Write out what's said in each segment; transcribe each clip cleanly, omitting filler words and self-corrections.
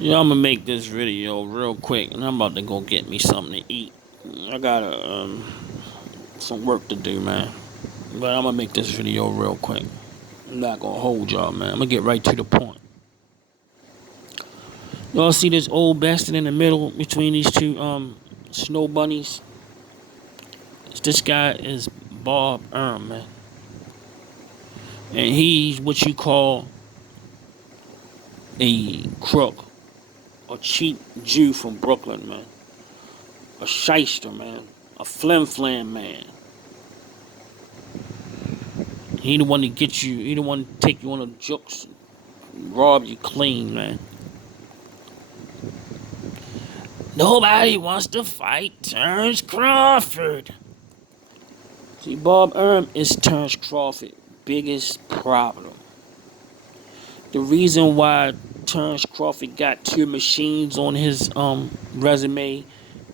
Yeah, I'm gonna make this video real quick, and I'm about to go get me something to eat. I got some work to do, man. But I'm gonna make this video real quick. I'm not gonna hold y'all, man. I'm gonna get right to the point. Y'all see this old bastard in the middle between these two snow bunnies? This guy is Bob Arum, man, and he's what you call a crook, a cheap Jew from Brooklyn, man, a shyster, man, a flim flam man. He the one to get you. He the one to take you on the jokes, rob you clean, man. Nobody wants to fight Terrence Crawford. See, Bob Arum is Terrence Crawford's biggest problem. The reason why Terrence Crawford got two machines on his resume,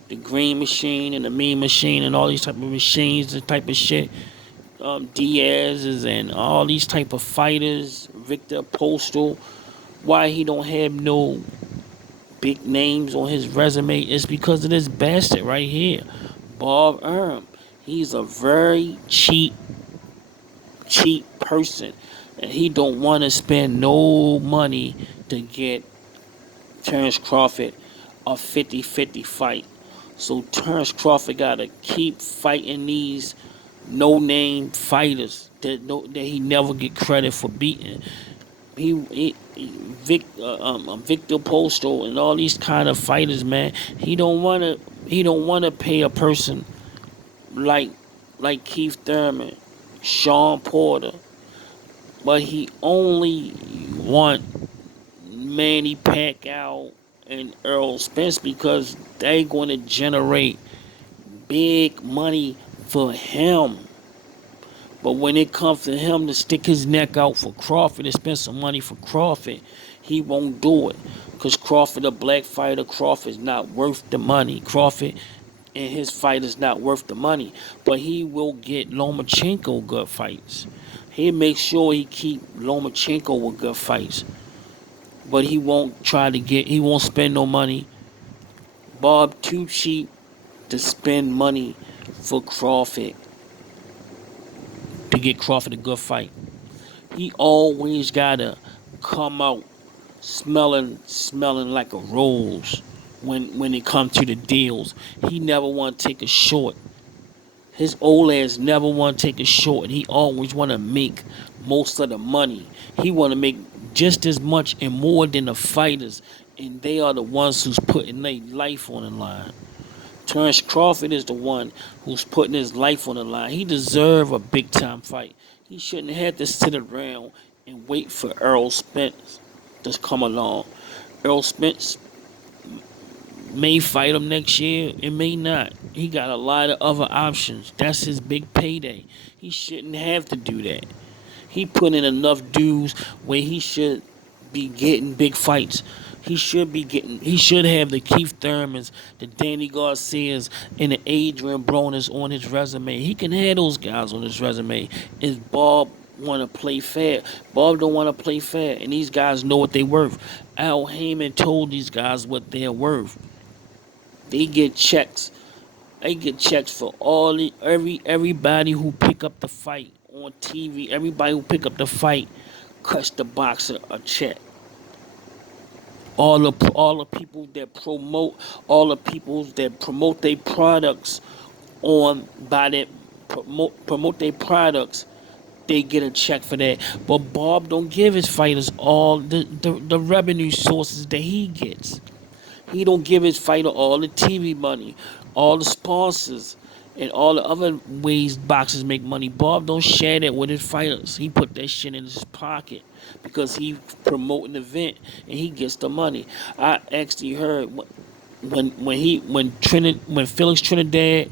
the green machine and the mean machine and all these type of machines, the type of shit, Diaz's and all these type of fighters, Victor Postal, why he don't have no big names on his resume is because of this bastard right here, Bob Arum. He's a very cheap person, and he don't want to spend no money to get Terrence Crawford a 50-50 fight. So Terrence Crawford gotta keep fighting these no-name fighters that he never get credit for beating. Victor Postal and all these kind of fighters, man. He don't wanna pay a person like Keith Thurman, Sean Porter, but he only want Manny Pacquiao and Earl Spence because they going to generate big money for him. But when it comes to him to stick his neck out for Crawford and spend some money for Crawford, he won't do it. Because Crawford, a black fighter, Crawford's not worth the money. Crawford and his fight is not worth the money. But he will get Lomachenko good fights. He'll make sure he keep Lomachenko with good fights. But he won't he won't spend no money. Bob too cheap to spend money for Crawford, to get Crawford a good fight. He always gotta come out smelling like a rose when it comes to the deals. He never want to take a short. His old ass never want to take a short. He always want to make most of the money. He want to make just as much and more than the fighters, and they are the ones who's putting their life on the line. Terrence Crawford is the one who's putting his life on the line. He deserves a big-time fight. He shouldn't have to sit around and wait for Earl Spence to come along. Earl Spence may fight him next year. It may not. He got a lot of other options. That's his big payday. He shouldn't have to do that. He put in enough dues where he should be getting big fights. He should have the Keith Thurmans, the Danny Garcias, and the Adrian Bronas on his resume. He can have those guys on his resume. Is Bob want to play fair? Bob don't want to play fair, and these guys know what they worth. Al Heyman told these guys what they're worth. They get checks. They get checks for everybody who pick up the fight on TV. Everybody who pick up the fight cuts the boxer a check. All the people that promote their products promote their products, they get a check for that. But Bob don't give his fighters all the revenue sources that he gets. He don't give his fighter all the TV money, all the sponsors, and all the other ways boxers make money. Bob don't share that with his fighters. He put that shit in his pocket because he promoting the event and he gets the money. I actually heard when Felix Trinidad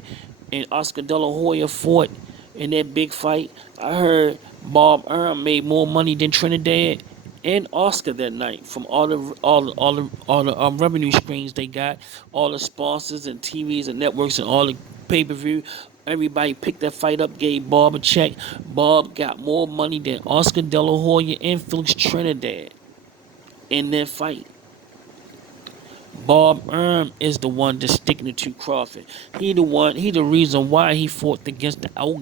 and Oscar De La Hoya fought in that big fight, I heard Bob Arum made more money than Trinidad and Oscar that night from all the revenue streams they got, all the sponsors and TVs and networks and all the pay-per-view. Everybody picked that fight up, gave Bob a check. Bob got more money than Oscar De La Hoya and Felix Trinidad in that fight. Bob is the one that's sticking it to Crawford. He the reason why he fought against the El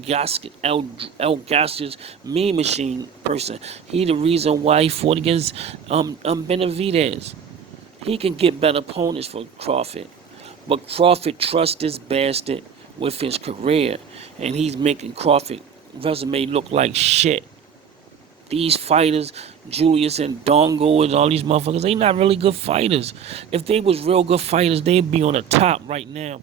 Gasquez Mean Machine person. He the reason why he fought against Benavidez. He can get better opponents for Crawford. But Crawford trusts this bastard with his career, and he's making Crawford resume look like shit. These fighters, Julius and Dongo and all these motherfuckers, they not really good fighters. If they was real good fighters, they'd be on the top right now.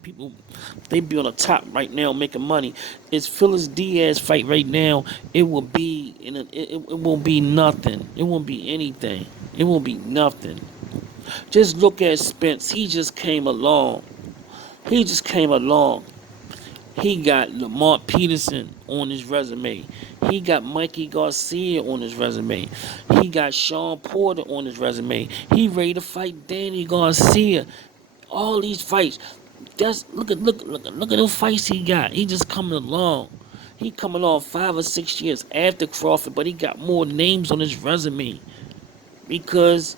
They'd be on the top right now making money. It's Phyllis Diaz fight right now. It will be it won't be nothing. It won't be anything. It won't be nothing. Just look at Spence. He just came along. He just came along. He got Lamont Peterson on his resume. He got Mikey Garcia on his resume. He got Sean Porter on his resume. He ready to fight Danny Garcia. All these fights. Look at those fights he got. He just coming along. He coming along 5 or 6 years after Crawford, but he got more names on his resume because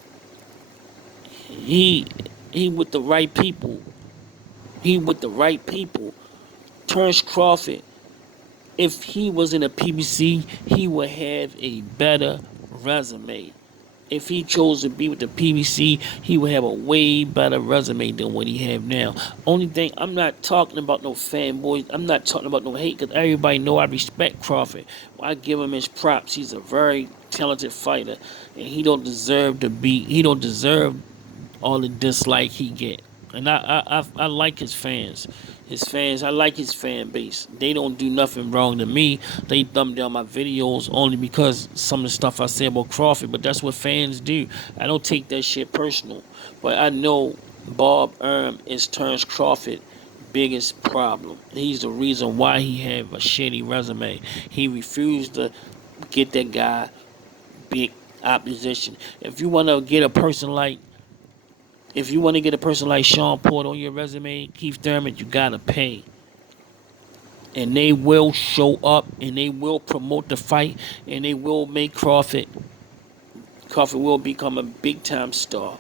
he with the right people. He with the right people. Terrence Crawford, if he was in a PBC, he would have a better resume. If he chose to be with the PBC, he would have a way better resume than what he have now. Only thing, I'm not talking about no fanboys. I'm not talking about no hate, because everybody know I respect Crawford. I give him his props. He's a very talented fighter, and he don't deserve all the dislike he get. And I like his fans. I like his fan base. They don't do nothing wrong to me. They thumb down my videos only because some of the stuff I say about Crawford, but that's what fans do. I don't take that shit personal. But I know Bob is Terrence Crawford biggest problem. He's the reason why he have a shitty resume. He refused to get that guy big opposition. If you want to get a person like Sean Porter on your resume, Keith Thurman, you gotta pay. And they will show up, and they will promote the fight, and they will make Crawford. Crawford will become a big time star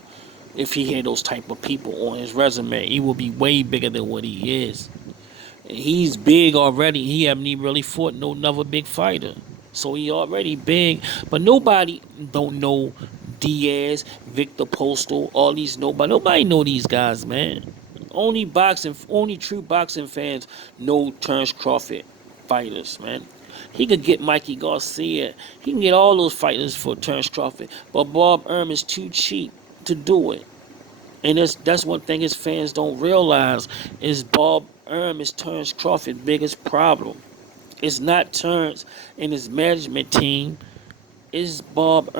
if he had those type of people on his resume. He will be way bigger than what he is. And he's big already. He haven't even really fought no another big fighter. So he already big. But nobody don't know Diaz, Victor Postal, all these nobody know these guys, man. Only true boxing fans know Terrence Crawford fighters, man. He could get Mikey Garcia. He can get all those fighters for Terrence Crawford. But Bob is too cheap to do it. And that's one thing his fans don't realize is Bob is Terrence Crawford's biggest problem. It's not Terrence and his management team. It's Bob